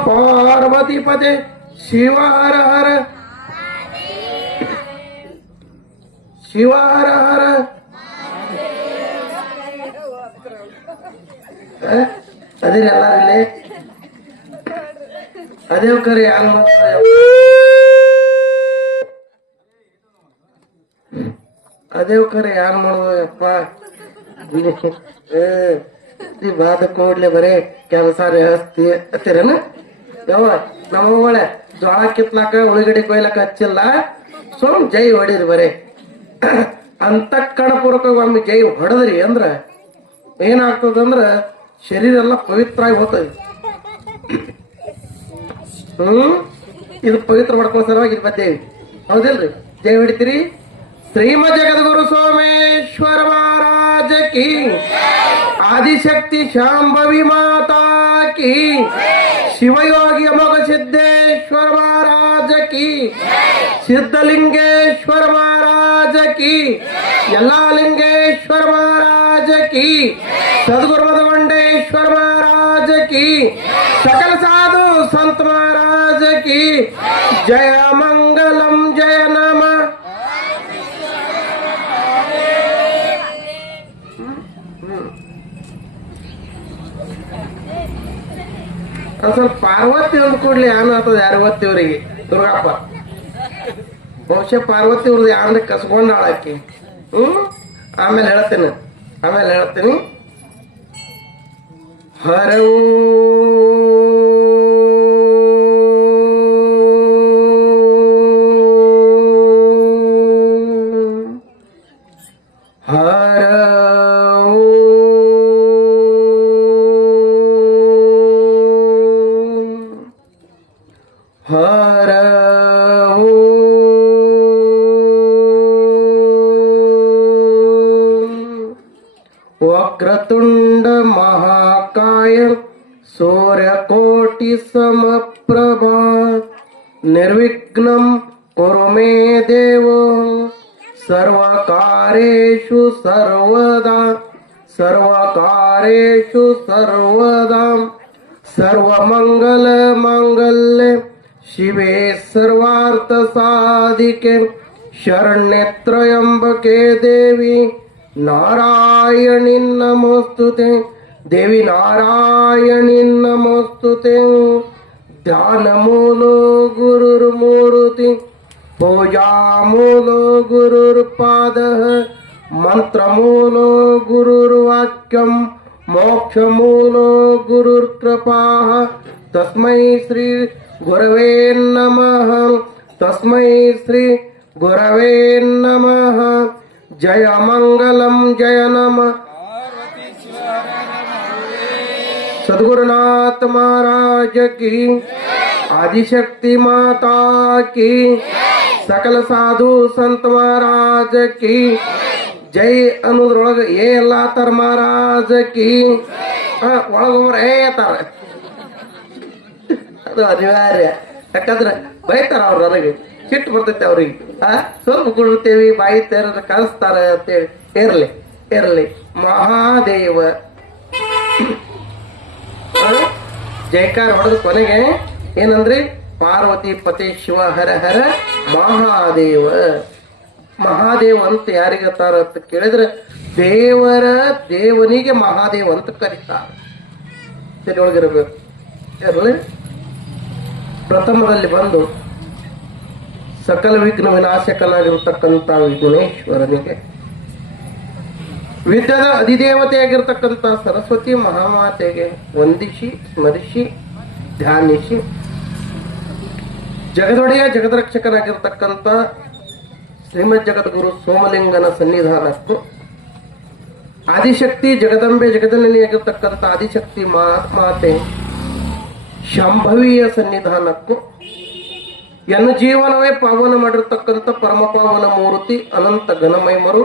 ಪಾರ್ವತಿ ಪದೇ ಶಿವ ಹರ ಹರ ಶಿವ ಹರ ಹರ ಆ? ಅದಿರಿ ಎಲ್ಲಾರಲ್ಲಿ ಅದೇ ಕರಿ ಯಾರು ಅದೇ ಕರೆ ಯಾರು ಮಾಡೋದಪ್ಪ ಈ ಬಾದ ಕೂಡ್ಲೆ ಬರೇ ಕೆಲಸ ಹಸ್ತಿ ಹತ್ತಿರನ ಯವ್ವ, ನಮ್ಮ ಒಳ್ಳೆ ಜೋಳ ಕಿತ್ಲಾಕ ಉಳಿಗಡೆ ಕೊಯ್ಲಕ್ಕ ಹಚ್ಚಿಲ್ಲ. ಸುಮ್ ಜೈ ಹೊಡೀರಿ ಬರೇ. ಅಂತಃಕರಣಪೂರ್ವಕ ಒಮ್ಮೆ ಜೈ ಹೊಡೆದ್ರಿ ಅಂದ್ರ ಏನಾಗ್ತದಂದ್ರ ಶರೀರ ಎಲ್ಲ ಪವಿತ್ರ ಆಗಿ ಹೋಗ್ತದೆ. ಹ್ಮ್? ಇದು ಪವಿತ್ರ ಮಾಡ್ಕೊಳ್ಳೋ ಸಲುವಾಗಿ ಇಲ್ಲಿ ಬಂದೇವಿ ಹೌದಿಲ್ರಿ? ಜೈ ಹೊಡಿತೀರಿ? ಶ್ರೀಮ ಜಗದ್ಗುರು ಸೋಮೇಶ್ವರ ಮಹಾರಾಜ ಕಿ. ಆದಿಶಕ್ತಿ ಶಾಂಭವಿ ಮಾತಾ ಕಿ. ಶಿವಯೋಗಿ ಅಮೋಘ ಸಿದ್ದೇಶ್ವರ ಮಹಾರಾಜ ಕಿ ಸಿದ್ಧಲಿಂಗೇಶ್ವರ ಮಹಾರಾಜ ಕಿ ಎಲ್ಲಾ ಲಿಂಗೇಶ್ವರ ಮಹಾರಾಜ ಕಿ ಸದ್ಗುರು ಮಧುಮಂಡೇಶ್ವರ ಮಹಾರಾಜ ಕಿ ಸಕಲ ಸಾಧು ಸಂತ ಮಹಾರಾಜ ಕಿ ಜಯ ಒಂದ್ ಸ್ವಲ್ಪ ಪಾರ್ವತಿ ಅಂದ್ ಕೂಡ್ಲಿ ಯಾನ ಆತದ ಯಾರು ಗೊತ್ತಿವ್ರಿಗೆ ದುರ್ಗಪ್ಪ. ಬಹುಶಃ ಪಾರ್ವತಿ ಅವ್ರದ್ದು ಯಾರನ್ನ ಕಸ್ಕೊಂಡಾಳ ಆಕಿ ಹ್ಮ್? ಆಮೇಲೆ ಹೇಳ್ತೇನೆ. ಆಮೇಲೆ ಹೇಳ್ತೀನಿ. ಹರೌ वक्रतुण्ड महाकाय सौरकोटिशम प्रभा निर्विघ्न कुरु मे देव। सर्वकारेषु सर्वदा सर्वकारेषु सर्वदा। सर्वमङ्गलमाङ्गल्ये शिवे सर्वार्थसाधिके, शरण्यत्रयम्बके देवी। नारायणीं नमोऽस्तु ते। देवि नारायणीं नमोऽस्तु ते। ध्यानमूलो गुरुर्मूर्ति। पूजामूलो गुरुर्पादः। मन्त्रमूलो गुरुर्वाक्यं। मोक्षमूलो गुरुर्कृपाः। तस्मै श्री नमः। तस्मै श्री नमः। ನಮಃ ತಸ್ಮೈ ಶ್ರೀ ಗುರವೇ ನಮಃ ಜಯ ಮಂಗಲಂ ಜಯ ನಮಃ सदगुरुनाथ महाराज की आदिशक्ति माता की ಸಕಲ ಸಾಧು ಸಂತ ಮಹಾರಾಜ ಕಿ ಜೈ ಅನ್ನೋದ್ರೊಳಗ ಏ ಎಲ್ಲಾತರ ಮಹಾರಾಜ ಕಿ ಒಳಗೊಬ್ಬರ ಏ ಅತ್ತಾರ ಅದು ಅನಿವಾರ್ಯ ಯಾಕಂದ್ರೆ ಬೈತಾರ ಅವ್ರು ನನಗೆ ಸಿಟ್ಟು ಬರ್ತೈತೆ ಅವ್ರಿಗೆ. ಆ ಸ್ವಲ್ಪ ಕುಡಿತೇವಿ ಬಾಯಿ ತೇರ ಕಳಿಸ್ತಾರ ಅಂತೇಳಿ. ಇರ್ಲಿ ಇರ್ಲಿ ಮಹಾದೇವ. ಜಯಕಾರ ಹೊಡೆದ ಕೊನೆಗೆ ಏನಂದ್ರಿ? ಪಾರ್ವತಿ ಪತಿ ಶಿವ ಹರ ಹರ ಮಹಾದೇವ. ಮಹಾದೇವ ಅಂತ ಯಾರಿಗತ್ತಾರ ಅಂತ ಕೇಳಿದ್ರೆ, ದೇವರ ದೇವನಿಗೆ ಮಹಾದೇವ ಅಂತ ಕರೀತಾರ. ಇರಬೇಕು ಇರ್ಲಿ ಪ್ರಥಮದಲ್ಲಿ ಬಂದು ಸಕಲ ವಿಘ್ನ ವಿನಾಶಕನಾಗಿರ್ತಕ್ಕಂಥ ವಿಘ್ನೇಶ್ವರನಿಗೆ. ವಿದ್ಯದ ಅಧಿದೇವತೆಯಾಗಿರ್ತಕ್ಕಂಥ ಸರಸ್ವತಿ ಮಹಾಮಾತೆಗೆ ವಂದಿಸಿ, ಸ್ಮರಿಸಿ, ಧ್ಯಾನಿಸಿ. ಜಗದೊಡೆಯ ಜಗದರಕ್ಷಕನಾಗಿರ್ತಕ್ಕಂಥ ಶ್ರೀಮದ್ ಜಗದ್ಗುರು ಸೋಮಲಿಂಗನ ಸನ್ನಿಧಾನಕ್ಕೂ. ಆದಿಶಕ್ತಿ ಜಗದಂಬೆ ಜಗದಲ್ಲಿಯಾಗಿರ್ತಕ್ಕಂಥ ಆದಿಶಕ್ತಿ ಮಹಾತ್ಮಾತೆ ಮಾತೆ ಶಾಂಭವಿಯ ಸನ್ನಿಧಾನಕ್ಕೂ. ಎನ್ನ ಜೀವನವೇ ಪಾವನ ಮಾಡಿರ್ತಕ್ಕಂಥ ಪರಮ ಪಾವನ ಮೂರ್ತಿ ಅನಂತ ಘನಮೈಮರು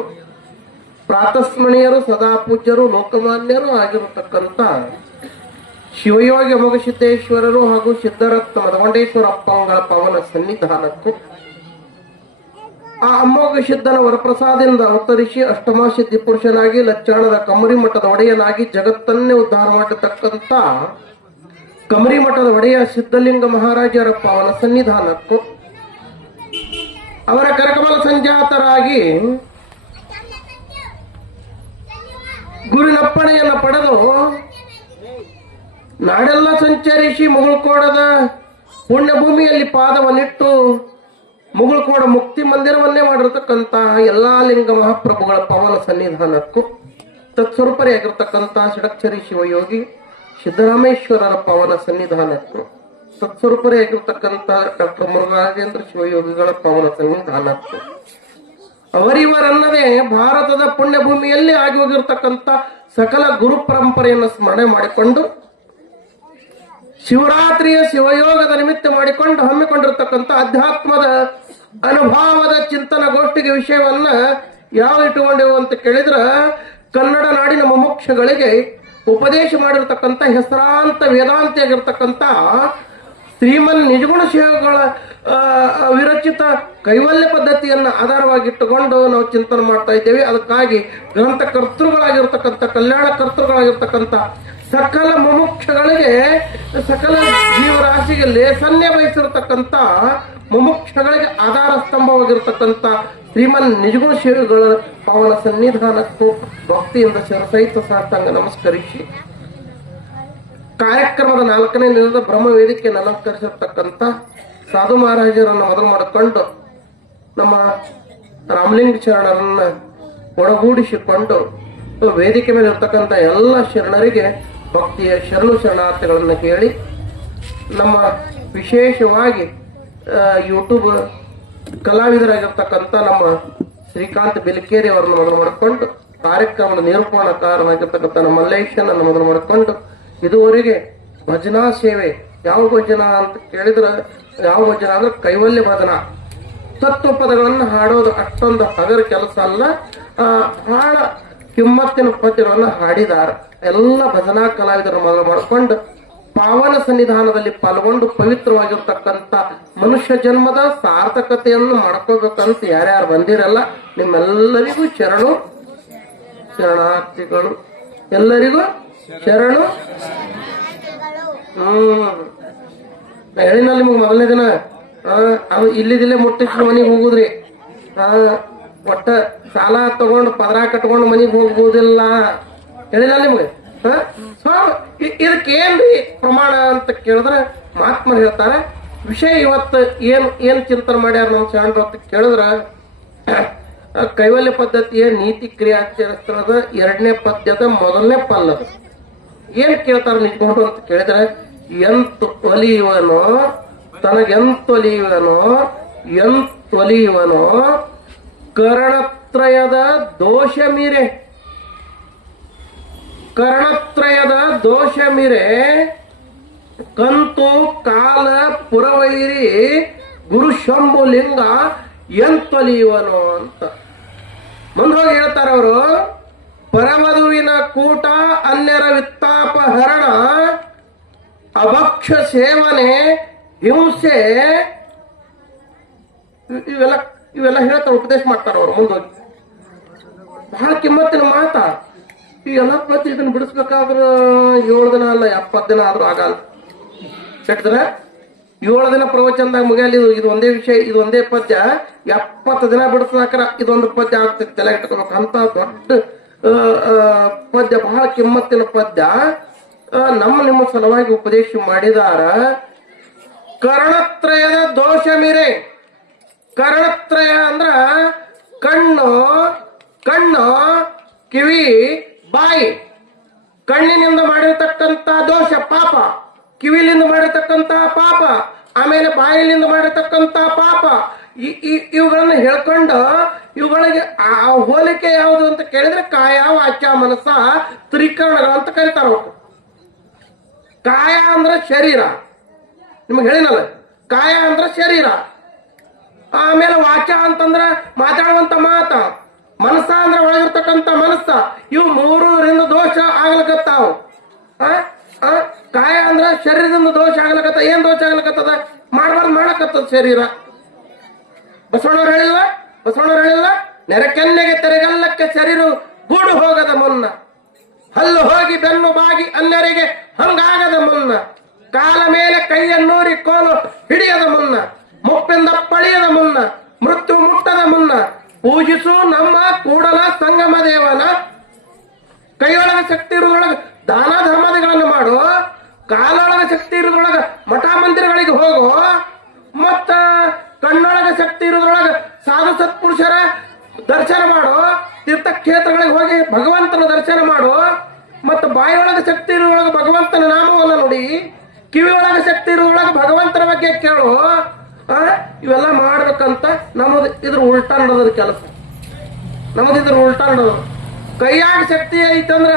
ಪ್ರಾತಸ್ಮಣೀಯರು ಸದಾ ಪೂಜ್ಯರು, ಲೋಕಮಾನ್ಯರು ಆಗಿರತಕ್ಕಂಥ ಶಿವಯೋಗಿ ಅಮೋಘ ಹಾಗೂ ಸಿದ್ಧರತ್ನ ಮದವಂಡೇಶ್ವರ ಅಪ್ಪಂಗಳ ಪಾವನ ಸನ್ನಿಧಾನಕ್ಕೂ, ಆ ಅಮೋಘ ಸಿದ್ಧನ ವರಪ್ರಸಾದಿಂದ ಅವತರಿಸಿ ಅಷ್ಟಮ ಸಿದ್ಧಿ ಪುರುಷನಾಗಿ ಲಚ್ಚಾಣದ ಕಮರಿ ಮಠದ ಒಡೆಯನಾಗಿ ಜಗತ್ತನ್ನೇ ಉದ್ಧಾರ ಮಾಡತಕ್ಕಂಥ ಕಮರಿ ಮಠದ ಒಡೆಯ ಸಿದ್ಧಲಿಂಗ ಮಹಾರಾಜರ ಪಾವನ ಸನ್ನಿಧಾನಕ್ಕೂ ಅವರ ಕರಕಮಲ ಸಂಜಾತರಾಗಿ ಗುರುನಪ್ಪಣೆಯನ್ನು ಪಡೆದು ನಾಡೆಲ್ಲ ಸಂಚರಿಸಿ ಮುಗುಳ್ಕೋಡದ ಪುಣ್ಯಭೂಮಿಯಲ್ಲಿ ಪಾದವನ್ನಿಟ್ಟು ಮುಗುಳ್ಕೋಡ ಮುಕ್ತಿ ಮಂದಿರವನ್ನೇ ಮಾಡಿರ್ತಕ್ಕಂಥ ಎಲ್ಲಾ ಲಿಂಗ ಮಹಾಪ್ರಭುಗಳ ಪವನ ಸನ್ನಿಧಾನಕ್ಕೂ ತತ್ಸ್ವರೂಪರಿಯಾಗಿರ್ತಕ್ಕಂಥ ಷಡಕ್ಷರಿ ಶಿವಯೋಗಿ ಸಿದ್ದರಾಮೇಶ್ವರರ ಪವನ ಸನ್ನಿಧಾನಕ್ಕೂ ಆಗಿರ್ತಕ್ಕಂತಹ ಡಾಕ್ಟರ್ ಮುರುಘರಾಜೇಂದ್ರ ಶಿವಯೋಗಿಗಳ ಪವನ ಸನ್ನಿಧಾನಕ್ಕೂ. ಅವರಿವರನ್ನದೇ ಭಾರತದ ಪುಣ್ಯಭೂಮಿಯಲ್ಲಿ ಆಗಿ ಹೋಗಿರ್ತಕ್ಕಂಥ ಸಕಲ ಗುರು ಪರಂಪರೆಯನ್ನು ಸ್ಮರಣೆ ಮಾಡಿಕೊಂಡು, ಶಿವರಾತ್ರಿಯ ಶಿವಯೋಗದ ನಿಮಿತ್ತ ಮಾಡಿಕೊಂಡು ಹಮ್ಮಿಕೊಂಡಿರ್ತಕ್ಕಂಥ ಅಧ್ಯಾತ್ಮದ ಅನುಭವದ ಚಿಂತನ ಗೋಷ್ಠಿಗೆ ವಿಷಯವನ್ನ ಯಾವ ಇಟ್ಟುಕೊಂಡೆವು ಅಂತ ಕೇಳಿದ್ರ ಕನ್ನಡ ನಾಡಿನ ಮುಮುಕ್ಷಗಳಿಗೆ ಉಪದೇಶ ಮಾಡಿರ್ತಕ್ಕಂಥ ಹೆಸರಾಂತ ವೇದಾಂತಿಯಾಗಿರ್ತಕ್ಕಂಥ ಶ್ರೀಮನ್ ನಿಜಗುಣ ಶಿವಗಳ ವಿರಚಿತ ಕೈವಲ್ಯ ಪದ್ಧತಿಯನ್ನ ಆಧಾರವಾಗಿಟ್ಟುಕೊಂಡು ನಾವು ಚಿಂತನೆ ಮಾಡ್ತಾ ಇದ್ದೇವೆ. ಅದಕ್ಕಾಗಿ ಗ್ರಂಥ ಕರ್ತೃಗಳಾಗಿರ್ತಕ್ಕಂಥ ಕಲ್ಯಾಣ ಕರ್ತೃಗಳಾಗಿರ್ತಕ್ಕಂಥ ಸಕಲ ಮುಮುಕ್ಷಗಳಿಗೆ, ಸಕಲ ಜೀವರಾಶಿಗೆ ಲೇಸನ್ಯ ವಹಿಸಿರತಕ್ಕಂಥ ಮುಮುಕ್ಷಗಳಿಗೆ ಆಧಾರ ಸ್ತಂಭವಾಗಿರ್ತಕ್ಕಂಥ ಶ್ರೀಮನ್ ನಿಜಗುಣ ಶಿವಗಳ ಅವನ ಸನ್ನಿಧಾನಕ್ಕೂ ಭಕ್ತಿಯಿಂದ ಶಿರಸಹಿತ ಸಾಷ್ಟಾಂಗ ನಮಸ್ಕರಿಸಿ. ಕಾರ್ಯಕ್ರಮದ ನಾಲ್ಕನೇ ದಿನದ ಬ್ರಹ್ಮ ವೇದಿಕೆ ಅಲಂಕರಿಸಿರ್ತಕ್ಕಂಥ ಸಾಧು ಮಹಾರಾಜರನ್ನು ಮೊದಲು ಮಾಡಿಕೊಂಡು ನಮ್ಮ ರಾಮಲಿಂಗ ಶರಣರನ್ನ ಒಳಗೂಡಿಸಿಕೊಂಡು ವೇದಿಕೆ ಮೇಲೆ ಇರ್ತಕ್ಕಂಥ ಎಲ್ಲ ಶರಣರಿಗೆ ಭಕ್ತಿಯ ಶರಣು ಶರಣಾರ್ಥಗಳನ್ನು ಕೇಳಿ ನಮ್ಮ ವಿಶೇಷವಾಗಿ ಯೂಟ್ಯೂಬ್ ಕಲಾವಿದರಾಗಿರ್ತಕ್ಕಂಥ ನಮ್ಮ ಶ್ರೀಕಾಂತ್ ಬಿಲ್ಕೇರಿ ಅವರನ್ನು ಮೊದಲು ಮಾಡಿಕೊಂಡು, ಕಾರ್ಯಕ್ರಮದ ನಿರೂಪಣಕಾರನಾಗಿರ್ತಕ್ಕಂಥ ನಮ್ಮ ಮಲ್ಲೇಶನನ್ನು ಮೊದಲು ಮಾಡಿಕೊಂಡು, ಇದುವರೆಗೆ ಭಜನಾ ಸೇವೆ ಯಾವ ಭಜನಾ ಅಂತ ಕೇಳಿದ್ರೆ, ಯಾವ ಭಜನ ಅಂದ್ರೆ ಕೈವಲ್ಯ ಭಜನ. ತತ್ವ ಪದಗಳನ್ನು ಹಾಡೋದು ಅಷ್ಟೊಂದು ಹಗರ ಕೆಲಸ ಅಲ್ಲ ಬಹಳ ಕಿಮ್ಮತ್ತಿನ ಪದ್ಯಗಳನ್ನು ಹಾಡಿದ್ದಾರೆ. ಎಲ್ಲ ಭಜನಾ ಕಲಾವಿದರು ಮೊದಲು ಮಾಡಿಕೊಂಡು ಪಾವನ ಸನ್ನಿಧಾನದಲ್ಲಿ ಪಾಲ್ಗೊಂಡು ಪವಿತ್ರವಾಗಿರ್ತಕ್ಕಂಥ ಮನುಷ್ಯ ಜನ್ಮದ ಸಾರ್ಥಕತೆಯನ್ನು ಮಾಡ್ಕೋಬೇಕಂತ ಯಾರ್ಯಾರು ಬಂದಿರಲ್ಲ, ನಿಮ್ಮೆಲ್ಲರಿಗೂ ಶರಣು ಶರಣಾರ್ಥಿಗಳು. ಎಲ್ಲರಿಗೂ ಶರಣು. ಹ್ಮ್. ಹೇಳಿನ ನಿಮ್ಗೆ ಮೊದಲನೇ ದಿನ? ಅದು ಇಲ್ಲಿದಿಲ್ಲೇ ಮುಟ್ಟಿಸಿ ಮನೆಗೆ ಹೋಗುದ್ರಿ. ಒಟ್ಟ ಸಾಲ ತಗೊಂಡು ಪದರ ಕಟ್ಕೊಂಡು ಮನೆಗೆ ಹೋಗ್ಬೋದಿಲ್ಲ ಹೇಳಿಲ್ಲ ನಿಮಗೆ? ಸೊ ಇದಕ್ಕೇನ್ರಿ ಪ್ರಮಾಣ ಅಂತ ಕೇಳಿದ್ರೆ ಮಹಾತ್ಮ ಹೇಳ್ತಾರೆ, ವಿಷಯ ಇವತ್ತು ಏನ್ ಏನ್ ಚಿಂತನೆ ಮಾಡ್ಯಾರ ನಮ್ಮ ಶಾಂಡ್ರು ಅಂತ ಕೇಳಿದ್ರ ಕೈವಲ್ಯ ಪದ್ಧತಿಯ ನೀತಿ ಕ್ರಿಯಾಚರಿಸ್ತಾರದ ಎರಡನೇ ಪದ್ಯದ ಮೊದಲನೇ ಪಲ್ಲದ ಏನ್ ಕೇಳ್ತಾರ ನಿಂತ್ಕೊಂಡು ಅಂತ ಕೇಳಿದ್ರೆ, ಎಂತ ಒಲಿಯುವನೋ ತನಗೆಂತೊಲಿಯುವನೋ ಎಂತೊಲಿಯುವನೋ ಕರಣತ್ರಯದ ದೋಷ ಮೀರೆ. ಕರ್ಣತ್ರಯದ ದೋಷ ಮಿರೆ ಕಂತು ಕಾಲ ಪುರವೈರಿ ಗುರು ಶಂಭು ಲಿಂಗ ಎಂತೊಲಿಯುವನು ಅಂತ. ಮುಂದೆ ಹೋಗಿ ಹೇಳ್ತಾರೆ ಅವರು ಪರಮಧುವಿನ ಕೂಟ ಅನ್ಯರ ವಿತ್ತಾಪ ಹರಣ ಅಭಕ್ಷ ಸೇವನೆ, ಹಿಂಸೆ, ಇವ್- ಇವೆಲ್ಲ ಇವೆಲ್ಲ ಹೇಳ್ತಾರೆ, ಉಪದೇಶ ಮಾಡ್ತಾರೆ ಅವರು ಮುಂದೋಗಿ ಬಹಳ ಕಿಮ್ಮತ್ತಿನ ಮಾತ. ಈ ಎಲ್ಲ ಪದ್ಯ ಇದನ್ನ ಬಿಡಿಸ್ಬೇಕಾದ್ರ ಏಳು ದಿನ ಅಲ್ಲ, ಎಪ್ಪತ್ತು ದಿನ ಆದ್ರೂ ಆಗಲ್ಲ. ದಿನ ಏಳು ದಿನ ಪ್ರವಚನದಾಗ ಮುಗಿಯಲ್ಲ ಇದು ಇದು ಒಂದೇ ವಿಷಯ, ಇದು ಒಂದೇ ಪದ್ಯ. ಎಪ್ಪತ್ತು ದಿನ ಬಿಡಿಸ್ಬೇಕಾರ ಇದೊಂದು ಪದ್ಯ ಆಗ್ತದೆ ತಲೆ ಇಟ್ಕೋಬೇಕು ಅಂತ ದೊಡ್ಡ ಪದ್ಯ, ಬಹಳ ಕಿಮ್ಮತ್ತಿನ ಪದ್ಯ. ನಮ್ಮ ನಿಮ್ಮ ಸಲುವಾಗಿ ಉಪದೇಶ ಮಾಡಿದಾರ, ಕರ್ಣತ್ರಯದ ದೋಷ ಮೀರೆ. ಕರ್ಣತ್ರಯ ಅಂದ್ರ ಕಣ್ಣು ಕಣ್ಣು ಕಿವಿ ಬಾಯಿ, ಕಣ್ಣಿನಿಂದ ಮಾಡಿರತಕ್ಕಂತ ದೋಷ, ಪಾಪ, ಕಿವಿಲಿಂದ ಮಾಡಿರ್ತಕ್ಕಂತ ಪಾಪ, ಆಮೇಲೆ ಬಾಯಿಲಿಂದ ಮಾಡಿರ್ತಕ್ಕಂತ ಪಾಪ ಇವುಗಳನ್ನ ಹೇಳ್ಕೊಂಡು ಇವುಗಳಿಗೆ ಆ ಹೋಲಿಕೆ ಯಾವುದು ಅಂತ ಕೇಳಿದ್ರೆ ಕಾಯ ವಾಚ ಮನಸ್ಸ, ತ್ರಿಕರಣಗಳು ಅಂತ ಕರೀತಾರ ಕಾಯ ಅಂದ್ರೆ ಶರೀರ. ನಿಮ್ಗೆ ಹೇಳಿನಲ್ಲ? ಕಾಯ ಅಂದ್ರೆ ಶರೀರ. ಆಮೇಲೆ ವಾಚ ಅಂತಂದ್ರೆ ಮಾತಾಡುವಂತ ಮಾತ. ಮನಸ್ಸ ಅಂದ್ರೆ ಒಳಗಿರ್ತಕ್ಕಂಥ ಮನಸ್ಸ, ಇವು ಮೂರರಿಂದ ದೋಷ ಆಗ್ಲಕತ್ತಾವ? ಕಾಯ ಅಂದ್ರ ಶರೀರದಿಂದ ದೋಷ ಆಗ್ಲಕತ್ತ ಏನ್ ದೋಷ ಆಗ್ಲಕತ್ತದ? ಮಾಡ್ಬಾರ್ದು, ಮಾಡಕತ್ತದ ಶರೀರ. ಬಸವಣ್ಣವ್ರು ಹೇಳಿಲ್ಲ? ಬಸವಣ್ಣವ್ರು ಹೇಳಿಲ್ಲ? ನೆರಕೆನ್ನೆಗೆ ತೆರೆಗಲ್ಲಕ್ಕೆ ಶರೀರ ಗೂಡು ಹೋಗದ ಮುನ್ನ. ಹಲ್ಲು ಹೋಗಿ ಬೆನ್ನು ಬಾಗಿ ಅನ್ನರಿಗೆ ಹಂಗಾಗದ ಮುನ್ನ. ಕಾಲ ಮೇಲೆ ಕೈಯನ್ನೂರಿ ಕೋಲು ಹಿಡಿಯದ ಮುನ್ನ. ಮುಪ್ಪಿಂದ ಪಳಿಯದ ಮುನ್ನ. ಮೃತ್ಯು ಮುಟ್ಟದ ಮುನ್ನ. ಪೂಜಿಸು ನಮ್ಮ ಕೂಡಲ ಸಂಗಮ ದೇವನ. ಕೈಯೊಳಗ ಶಕ್ತಿ ಇರೋದ್ರೊಳಗ ದಾನ ಧರ್ಮಾದಿಗಳನ್ನು ಮಾಡು. ಕಾಲೊಳಗ ಶಕ್ತಿ ಇರೋದ್ರೊಳಗ ಮಠ ಮಂದಿರಗಳಿಗೆ ಹೋಗು. ಮತ್ತ ಕಣ್ಣೊಳಗ ಶಕ್ತಿ ಇರೋದ್ರೊಳಗ ಸಾಧು ಸತ್ಪುರುಷರ ದರ್ಶನ ಮಾಡು. ತೀರ್ಥಕ್ಷೇತ್ರಗಳಿಗೆ ಹೋಗಿ ಭಗವಂತನ ದರ್ಶನ ಮಾಡು. ಮತ್ತು ಬಾಯಿಯೊಳಗ ಶಕ್ತಿ ಇರೋದ್ರೊಳಗ ಭಗವಂತನ ನಾಮವನ್ನು ನೋಡಿ. ಕಿವಿಯೊಳಗ ಶಕ್ತಿ ಇರೋದ್ರೊಳಗ ಭಗವಂತನ ಬಗ್ಗೆ ಕೇಳು. ಇವೆಲ್ಲ ಮಾಡ್ಬೇಕಂತ ನಮ್ಮದು ಇದ್ರ ಉಲ್ಟಾ ನಡೆದ ಕೆಲಸ. ನಮ್ಮದು ಇದ್ರ ಉಲ್ಟಾ ನಡೆದ ಕೈಯಾಗ ಶಕ್ತಿ ಐತಂದ್ರ,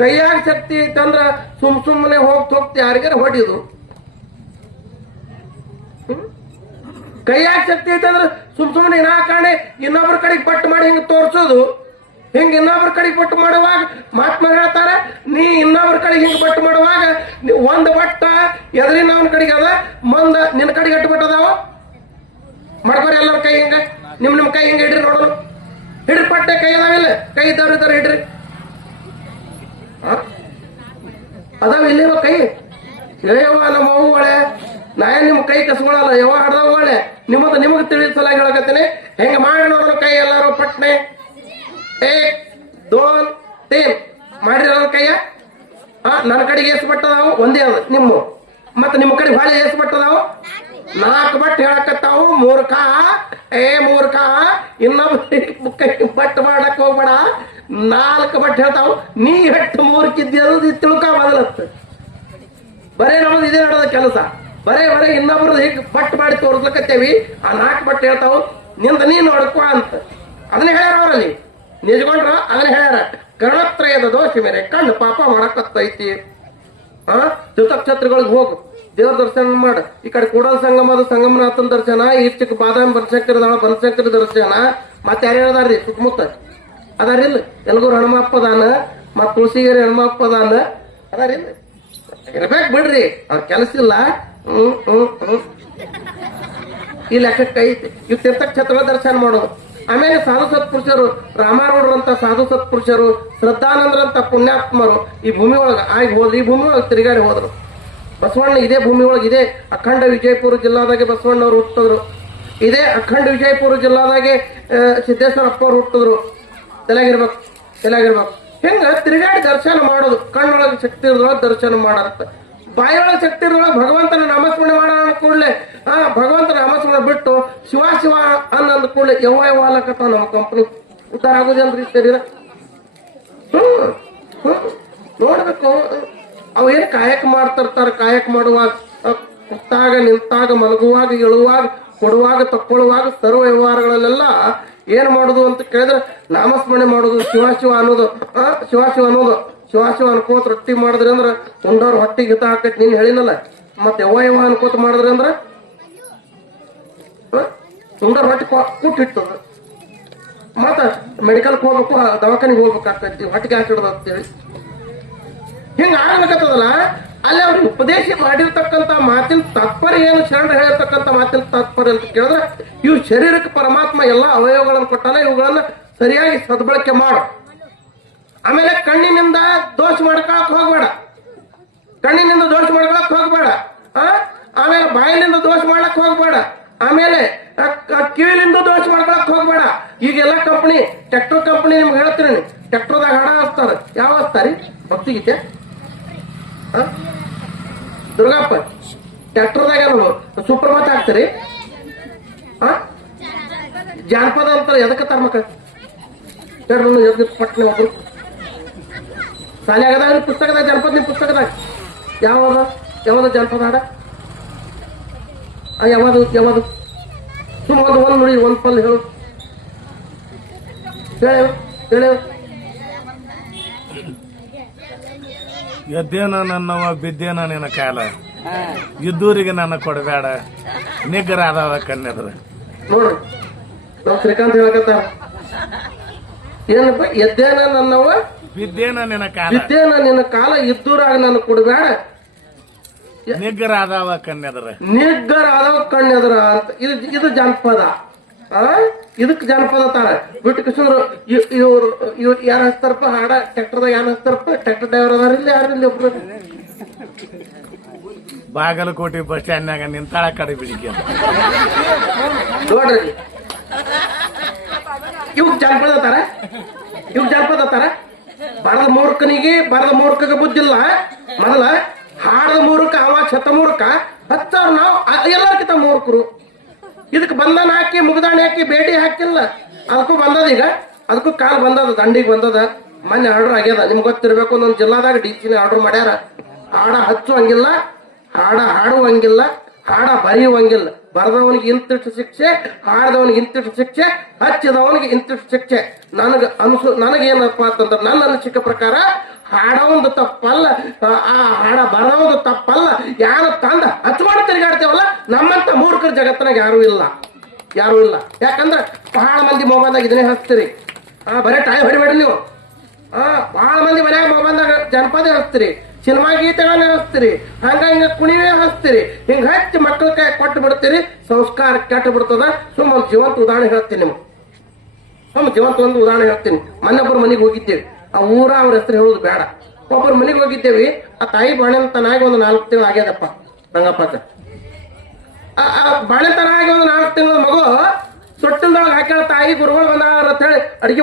ಕೈಯಾಗ ಶಕ್ತಿ ಐತಂದ್ರ ಸುಮ್ ಸುಮ್ಮನೆ ಹೋಗ್ತ ಹೋಗ್ತಿ ಯಾರಿಗಾರ ಹೊಡಿದು ಕೈಯಾಗ ಶಕ್ತಿ ಐತಂದ್ರ ಸುಮ್ ಸುಮ್ಮನೆ ಇನ್ನೊಬ್ಬರ ಕಡೆಗೆ ಪಟ್ಟು ಮಾಡಿ ಹಿಂಗ ತೋರ್ಸೋದು. ಹಿಂಗ ಇನ್ನೊಬ್ರ ಕಡೆಗೆ ಪಟ್ಟು ಮಾಡುವಾಗ ಮಹಾತ್ಮ ಹೇಳ್ತಾರೆ, ನೀ ಇನ್ನೊಬ್ರ ಕಡೆಗೆ ಹಿಂಗ ಪಟ್ಟು ಮಾಡುವಾಗ ಒಂದ್ ಬಟ್ಟ ಎದರಿನವನ ಕಡೆಗೆ ಅದ, ಮಂದ ನಿನ್ನ ಕಡೆಗೆ ಎಟ್ಟು ಬಿಟ್ಟದಾವ ಅದಾವ? ಮಾಡ್ಕೋರಿ ಎಲ್ಲರ ಕೈ ಹಿಂಗ, ನಿಮ್ ನಿಮ್ ಕೈ ಹಿಂಗ ಹಿಡ್ರಿ ನೋಡೋಣ. ಹಿಡ್ರಿ ಪಟ್ಟೆ ಕೈ ಅದಾವಿಲ್ಲ ಕೈ ಇದ್ದವ್ರು ಇದ್ದಾರೆ ಹಿಡ್ರಿ? ಅದಾವ ಇಲ್ಲಿವ ಕೈ? ಹೇಯವ್ವ ನಮ್ಮ ಅವ್ವ ಒಳೆ ಏನ್ ನಿಮ್ ಕೈ ಕಸ್ಕೊಳಲ್ಲ? ಯಾವ ಹಡ್ದವ್ ಒಳ್ಳೆ. ನಿಮ್ಮದು ನಿಮಗೆ ತಿಳಿಸಲಾಗಿ ಹೇಳಕತ್ತೀನಿ. ಹೆಂಗ ಮಾಡಿ ನೋಡೋಣ ಕೈ ಎಲ್ಲಾರು ಪಟ್ನೆ. ಏಕ್ ದೋನ್ ತೀನ್ ಮಾಡಿರಿ ನನ್ನ ಕೈಯ? ಆ, ನನ್ನ ಕಡೆಗೆ ಎಷ್ಟು ಬಟ್ಟ ಅದಾವು ಒಂದೇ ಅದ, ನಿಮ್ಮ. ಮತ್ತೆ ನಿಮ್ಮ ಕಡೆ ಬಾಳೆ ಎಷ್ಟು ಬಟ್ಟ ಅದಾವು ನಾಲ್ಕು ಬಟ್ ಹೇಳಕತ್ತಾವು ಮೂರ್ಖ ಏ ಮೂರ್ಖ ಇನ್ನೊಬ್ಬ ಬಟ್ ಮಾಡಕ್ ಹೋಗ್ಬೇಡ. ನಾಲ್ಕು ಬಟ್ ಹೇಳ್ತಾವು, ನೀ ಹೆಟ್ಟು ಮೂರ್ಖಿದ್ಯದು ತಿಳ್ಕ ಬದಲತ್ತ ಬರೇ ನಮ್ದು ಇದೇ ನಡೆದ ಕೆಲಸ. ಬರೇ ಬರೇ ಇನ್ನೊಬ್ರದ್ದು ಹೀಗೆ ಬಟ್ ಮಾಡಿ ತೋರ್ಸ್ಲಕತ್ತೇವಿ, ಆ ನಾಲ್ಕು ಬಟ್ ಹೇಳ್ತಾವು, ನಿಂದ ನೀ ಹೊಡ್ಕೋ ಅಂತ. ಅದನ್ನ ಹೇಳ್ಯಾರ ಅವರಲ್ಲಿ. ನಿಜಗೊಂಡ್ರ? ಅದನ್ನ ಹೇಳ್ಯಾರ, ಕರ್ಣತ್ರಯದ ದೋಷ ಮೇಲೆ ಕಣ್ಣು ಪಾಪ ಮಾಡಕತ್ತೈತಿ. ಆ? ಚತುಕ್ಷತ್ರಗಳಿಗೆ ಹೋಗು, ದೇವ್ರ ದರ್ಶನ ಮಾಡ. ಈ ಕಡೆ ಕೂಡಲ ಸಂಗಮದ ಸಂಗಮನಾಥನ ದರ್ಶನ ಈಚಕ್ ಬಾದಾಮಿ ಬನಶಂಕರ ಬನಶಂಕರ ದರ್ಶನ. ಮತ್ತೆ ಯಾರು ಅದಾರ್ರಿ ಸುತ್ತಮುತ್ತ. ಅದಾರಿಲ್ಲ ಎಲ್ಗೂರು ಹನುಮಪ್ಪ ಅದಾನ ಮತ್ ತುಳಸಿಗಿರಿ ಹನುಮಪ್ಪ ಅದಾನ ಅದಾರಿಲ್ಲ ಇರ್ಬೇಕು ಬಿಡ್ರಿ. ಅವ್ರ ಕೆಲಸ ಇಲ್ಲ. ಹ್ಮ್ ಹ್ಮ್ ಹ್ಮ್. ಈ ಲೆಕ್ಕಕ್ಕೆ ಐತಿ ಇವ್ ತೀರ್ಥಕ್ಷೇತ್ರ ದರ್ಶನ ಮಾಡೋದು. ಆಮೇಲೆ ಸಾಧು ಸತ್ಪುರುಷರು ರಾಮಾರೂಢರಂತ ಸಾಧು ಸತ್ಪುರುಷರು ಶ್ರದ್ಧಾನಂದರಂತ ಪುಣ್ಯಾತ್ಮರು ಈ ಭೂಮಿ ಒಳಗ ಆಗಿ ಹೋದ್ರು, ಈ ಭೂಮಿ ಒಳಗೆ ತಿರುಗಾಡಿ ಹೋದ್ರು. ಬಸವಣ್ಣ ಇದೇ ಭೂಮಿ ಒಳಗೆ ಇದೇ. ಅಖಂಡ ವಿಜಯಪುರ ಜಿಲ್ಲಾದಾಗೆ ಬಸವಣ್ಣವ್ರು ಹುಟ್ಟಿದ್ರು. ಇದೇ ಅಖಂಡ ವಿಜಯಪುರ ಜಿಲ್ಲಾದಾಗೆ ಸಿದ್ದೇಶ್ವರಪ್ಪ ಅವ್ರು ಹುಟ್ಟಿದ್ರು. ತಲೆಯಾಗಿರ್ಬೇಕು ತಲೆಯಾಗಿರ್ಬೇಕು ಹಿಂಗ? ತಿರುಗಾಡಿ ದರ್ಶನ ಮಾಡೋದು. ಕಣ್ಣೊಳಗೆ ಶಕ್ತಿ ಇರೋದ್ರೊಳಗೆ ದರ್ಶನ ಮಾಡತ್ತ. ಬಾಯಿಯೊಳಗೆ ಶಕ್ತಿ ಇರೋದ್ರೊಳಗೆ ಭಗವಂತನ ನಾಮಸ್ಮರಣೆ ಮಾಡೋಣ ಕೂಡಲೇ ಆ ಭಗವಂತನ ನಾಮಸ್ಮರಣೆ ಬಿಟ್ಟು ಶಿವ ಶಿವ ಅನ್ನಂದ ಯಾವ ಅಲ್ಲಕತ್ತಾವ ನಮ್ಮ ಕಂಪನಿ ಉದ್ದಾರ ಆಗೋದಿಲ್ರಿ ಶರೀರ? ಹ್ಮ್ ನೋಡ್ಬೇಕು, ಅವ್ ಏನ್ ಕಾಯಕ ಮಾಡ್ತಿರ್ತಾರ, ಕಾಯಕ ಮಾಡುವಾಗ ಕುತ್ತಾಗ ನಿಂತಾಗ, ಮಲಗುವಾಗ ಎಳುವಾಗ ಕೊಡುವಾಗ, ತಕ್ಕೊಳ್ಳುವಾಗ, ಸರ್ವ ವ್ಯವಹಾರಗಳಲ್ಲೆಲ್ಲ ಏನ್ ಮಾಡುದು ಅಂತ ಕೇಳಿದ್ರೆ ನಾಮಸ್ಮರಣೆ ಮಾಡೋದು ಶಿವಾಶಿವ ಶಿವ ಅನ್ನೋದು ಆ ಶಿವ ಶಿವ ಅನ್ನೋದು. ಶಿವಾಶಿವ ಶಿವ ಅನ್ಕೋತ ರೊಟ್ಟಿ ಮಾಡಿದ್ರೆ ಅಂದ್ರೆ ಉಂಡವ್ರ ಹೊಟ್ಟಿಗೆ ಹಿತ ಹಾಕೈತಿ, ನೀನ್ ಹೇಳಿನಲ್ಲ. ಮತ್ತೆ ಯವ್ವ ಯವ್ವ ಅನ್ಕೋತ ಮಾಡಿದ್ರೆ ಅಂದ್ರ? ಉಂಡವ್ರ ಹೊಟ್ಟಿ ಕೂಟಿಟ್ಟದ ಮತ್ತ ಮೆಡಿಕಲ್ಗೆ ಹೋಗ್ಬೇಕು ದವಾಖಾನಿಗೆ ಹೋಗ್ಬೇಕಾಗ್ತೈತಿ, ಹೊಟ್ಟಿಗೆ ಹಾಕಿಡ್ದ ಅಂತೇಳಿ ಹಿಂಗ ಆಗ್ಬೇಕತ್ತದಲ್ಲ ಅಲ್ಲಿ ಅವ್ರಿಗೆ ಉಪದೇಶ ಮಾಡಿರ್ತಕ್ಕಂತ ಮಾತಿನ ತಾತ್ಪರ್ಯ ಏನು ಶರಣ ಹೇಳಿರ್ತಕ್ಕಂತ ಮಾತಿನ ತಾತ್ಪರ್ಯ ಅಂತ ಕೇಳಿದ್ರೆ ಇವು ಶರೀರಕ್ಕೆ ಪರಮಾತ್ಮ ಎಲ್ಲ ಅವಯವಗಳನ್ನು ಕೊಟ್ಟಲ್ಲ ಇವುಗಳನ್ನ ಸರಿಯಾಗಿ ಸದ್ಬಳಕೆ ಮಾಡು. ಆಮೇಲೆ ಕಣ್ಣಿನಿಂದ ದೋಷ ಮಾಡ್ಕೊಳಕ್ ಹೋಗ್ಬೇಡ. ಕಣ್ಣಿನಿಂದ ದೋಷ ಮಾಡ್ಕೊಳಕ್ ಹೋಗ್ಬೇಡ. ಆಮೇಲೆ ಬಾಯಿನಿಂದ ದೋಷ ಮಾಡಕ್ ಹೋಗ್ಬೇಡ. ಆಮೇಲೆ ಕಿವಿಲಿಂದ ದೋಷ ಮಾಡ್ಕೊಳಕ್ ಹೋಗ್ಬೇಡ. ಈಗೆಲ್ಲ ಕಂಪ್ನಿ, ಟ್ರ್ಯಾಕ್ಟರ್ ಕಂಪನಿ ನಿಮ್ಗೆ ಹೇಳ್ತೀನಿ ಟ್ರ್ಯಾಕ್ಟರ್ದಾಗ ಹಣ ಹಚ್ತಾರ ಯಾವ ಹಚ್ತಾರಿ ಭಕ್ತಿಗೀತೆ? ದುರ್ಗಪ್ಪ, ಟ್ರ್ಯಾಕ್ಟರ್ದಾಗ ಸೂಪರ್ ಮಾತ್ ಹಾಕ್ತೀರಿ? ಆ ಜಾನಪದ ಅಂತಾರೆ, ಎದಕ್ಕೆ ತರ್ಮಕ ಎದ್ದು ಪಟ್ನೆ ಒಬ್ರು. ಶಾಲೆ ಆಗದ ಪುಸ್ತಕದಾಗ, ಜನಪದ ನಿಮ್ಮ ಪುಸ್ತಕದಾಗ. ಯಾವಾಗ ಯಾವ್ದು ಜನಪದ ಹಾಡ? ಆ, ಯಾವಾಗ ಸುಮಾರು ಸುಮ್ಮ ಒಂದು ಒಂದು ನುಡಿ ಒಂದು ಪಲ್ ಹೇಳು. ಹೇಳು ಹೇಳು. ಎದ್ದೇನ ನನ್ನವ ಬಿದ್ದೇನ ನಿನ್ನ ಕಾಲ. ಇದ್ದೂರಿಗೆ ನನ್ನ ಕೊಡಬೇಡ. ನಿಗ್ಗರಾದವ ಕನ್ಯದ್ರ ನೋಡ್ರಿ ನಾವು ಶ್ರೀಕಾಂತ್ ಹೇಳಕತ್ತಾರ ಏನಪ್ಪ ಎದ್ದೇನ ನನ್ನವ ಬಿದ್ದೇನ ನಿನ್ನ ಕಾಲ. ಬಿದ್ದೇನ ನಿನ್ನ ಕಾಲ ಇದ್ದೂರಾಗ ನಾನು ಕೊಡಬೇಡ. ನಿಗ್ಗರಾದವ ಕನ್ಯದ್ರ ನಿಗ್ಗರ ಅದಾವ ಕಣ್ಣೆದ್ರ ಅಂತ. ಇದು ಇದು ಜನಪದ. ಆ? ಇದಕ್ ಜನಪದ ತಾರ ಬಿಟ್ಟು ಕಿಶೋರ್ ಇವ್ರು ಇವ್ರು ಯಾರು ಹಚ್ತಾರಪ್ಪ? ಹಾಡ ಟ್ರ್ಯಾಕ್ಟರ್ದಾಗ ಯಾರು ಹಚ್ತಾರಪ್ಪ? ಟ್ರ್ಯಾಕ್ಟರ್ ಡ್ರೈವರ್ ಅದಾರ ಇಲ್ಲಿ ಯಾರು ಇಲ್ಲಿ ಒಬ್ರು? ಬಾಗಲಕೋಟೆ ಬಸ್ ಸ್ಟ್ಯಾಂಡ್ನಾಗ ನಿಂತಾಳ ಕಡೆ ಬಿಡಿಕೆ ನೋಡ್ರಿ. ಇವ್ ಜನಪದ ತಾರ? ಇವ್ ಜನಪದ ಅತ್ತಾರ ಬರದ ಮೂರ್ಖನಿಗೆ ಬರದ ಮೂರ್ಖಗ ಬುದ್ಧಿಲ್ಲ. ಮೊದಲ ಹಾಡದ ಮೂರುಕ ಅವ ಛತ ಮೂರುಕ ಹತ್ತಾರ ನಾವು ಎಲ್ಲರ್ಕಿಂತ ಮೂರ್ಖರು. ಇದಕ್ಕೆ ಬಂಧನ ಹಾಕಿ, ಮುಗ್ದಾಣಿ ಹಾಕಿ ಬೇಟಿ ಹಾಕಿಲ್ಲ. ಅದಕ್ಕೂ ಬಂದದ ಈಗ. ಅದಕ್ಕೂ ಕಾಲ್ ಬಂದದ, ದಂಡಿಗೆ ಬಂದದ. ಮೊನ್ನೆ ಆರ್ಡರ್ ಆಗ್ಯದ. ನಿಮ್ಗೆ ಗೊತ್ತಿರ್ಬೇಕು, ಒಂದೊಂದು ಜಿಲ್ಲಾದಾಗ ಡಿ ಸಿನ ಆರ್ಡರ್ ಮಾಡ್ಯಾರ. ಹಾಡ ಹಚ್ಚುವಂಗಿಲ್ಲ, ಹಾಡ ಹಾಡುವಂಗಿಲ್ಲ, ಹಾಡ ಬರೆಯುವಂಗಿಲ್ಲ. ಬರೆದವನಿಗೆ ಇಂತಿಷ್ಟು ಶಿಕ್ಷೆ, ಹಾಡದವನಿಗೆ ಇಂತಿಷ್ಟು ಶಿಕ್ಷೆ, ಹಚ್ಚಿದವನಿಗೆ ಇಂತಿಷ್ಟು ಶಿಕ್ಷೆ. ನನಗೆ ಅನಿಸು, ನನಗೇನಪ್ಪ ಅಂತಂದ್ರೆ ನನ್ನ ಅನಿಸಿಕೆ ಪ್ರಕಾರ ಹಾಡೋಂದು ತಪ್ಪಲ್ಲ. ಆ- ಹಾಡ ಬರೋದು ತಪ್ಪಲ್ಲ. ಯಾರು ತಂದ ಹಚ್ಕೊಂಡು ತಿರುಗಾಡ್ತೇವಲ್ಲ, ನಮ್ಮಂತ ಮೂರ್ಖರ ಜಗತ್ತಿನಾಗ ಯಾರು ಇಲ್ಲ. ಯಾರು ಇಲ್ಲ. ಯಾಕಂದ್ರೆ ಬಹಳ ಮಂದಿ ಮೊಬೈಲ್ದಾಗ ಇದನ್ನೇ ಹಚ್ತೀರಿ. ಆ, ಬರೀ ಟೈಮ್ ಹೊಡಿಬೇಡ್ರಿ ನೀವು. ಆ, ಬಹಳ ಮಂದಿ ಮನ್ಯಾಗ ಮೊಬೈಲ್ದಾಗ ಜನಪದ ಹಚ್ತೀರಿ. ಸಿನಿಮಾ ಗೀತೆಗಳನ್ನ ಹಚ್ತೀರಿ. ಹಂಗ ಹಿಂಗ ಕುಣಿವೆ ಹಚ್ತೀರಿ. ಹಿಂಗ ಹಚ್ಚಿ ಮಕ್ಕಳ ಕೈ ಕೊಟ್ಟು ಬಿಡ್ತೀರಿ. ಸಂಸ್ಕಾರ ಕೆಟ್ಟು ಬಿಡ್ತದ. ಸುಮ್ಮ ಜೀವಂತ ಉದಾಹರಣೆ ಹೇಳ್ತೀನಿ ನಿಮ್ಗೆ. ಸುಮ್ಮ ಜೀವಂತ ಒಂದು ಉದಾಹರಣೆ ಹೇಳ್ತೀನಿ. ಮನೆಯೊಬ್ಬರು ಮನೆಗೆ ಹೋಗಿದ್ದೇವೆ ಆ ಊರ ಅವ್ರ ಹೆಸರು ಹೇಳುದು ಬೇಡ. ಒಬ್ಬರು ಮನೆಗೆ ಹೋಗಿದ್ದೇವಿ, ಆ ತಾಯಿ ಬಾಣೆತನಾಗಿ ಒಂದು ನಾಲ್ಕು ತಿಂಗಳು ಆಗ್ಯದಪ್ಪ ರಂಗಪ್ಪ ಆ ಒಂದು ನಾಲ್ಕು ತಿಂಗಳ ಮಗು ತೊಟ್ಟಿಲ್ದೊಳಗೆ ಹಾಕ್ಯಾಳ ತಾಯಿ, ಗುರುಗಳು ಬಂದಾರ ಅಂತ ಹೇಳಿ ಅಡಿಗೆ